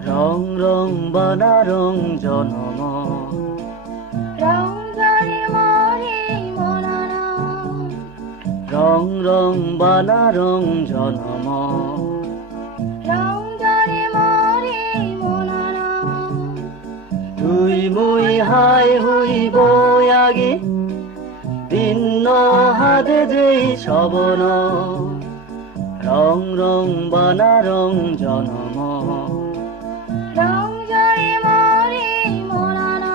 রং রং বানা রং জনম রং ঝরে মরে মননা রং রং বানা রং জনম রং ঝরে মরে মননা তুই মুই হাই হইব আগে ভিন্ন হাতে যেই সবন রং রং বানা রং জনম রং ঝরে মরে মননা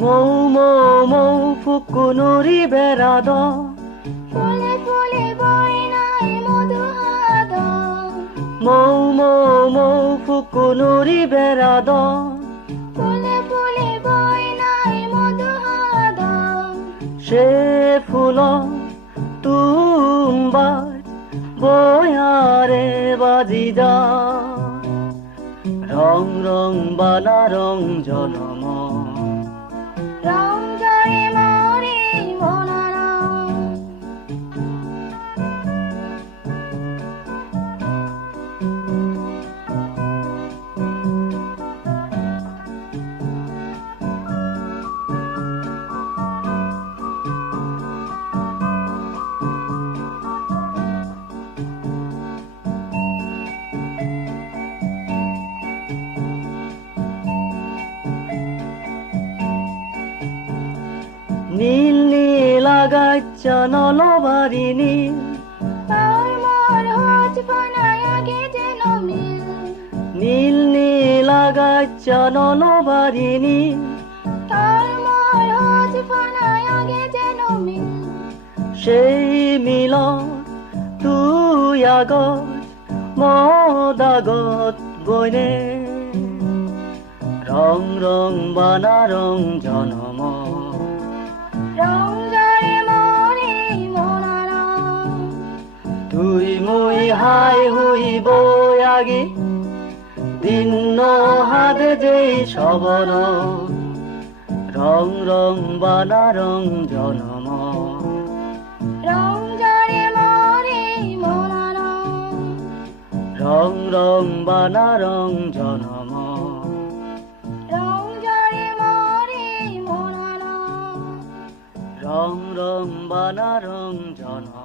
মৌ মৌ মৌ ফুকুনুরি বেড়াদ ফুলে ফুলে বয় নাই মধুহাদ মৌ মৌ মৌ ফুকুনুরি বেড়াদ ফুলে ফুলে বয় নাই মধুহাদ সে ফুল তুম্বার বয়ারে বাজি যা রং রং বানা রং জনম রং ঝরে মরে মননা নীল নীল আগাছা নলবারি নীল পাওয়ার মোর হজ ফানায় আগে যেন মিল নীল নীল আগাছা নলবারি নীল তার মোর হজ ফানায় আগে যেন মিল সেই মিল তুই আগত মদাগত বনে রং রং বানা রং জনম রং ঝরে মরে মননা তুই মুই হাই হইব আগে ভিন্ন হাতে যেই সবন রং রং বানা রং জনম রং ঝরে মরে মননা রং রং বানা রং জনম রং ঝরে মরে মননা রং রং বানা রং জনম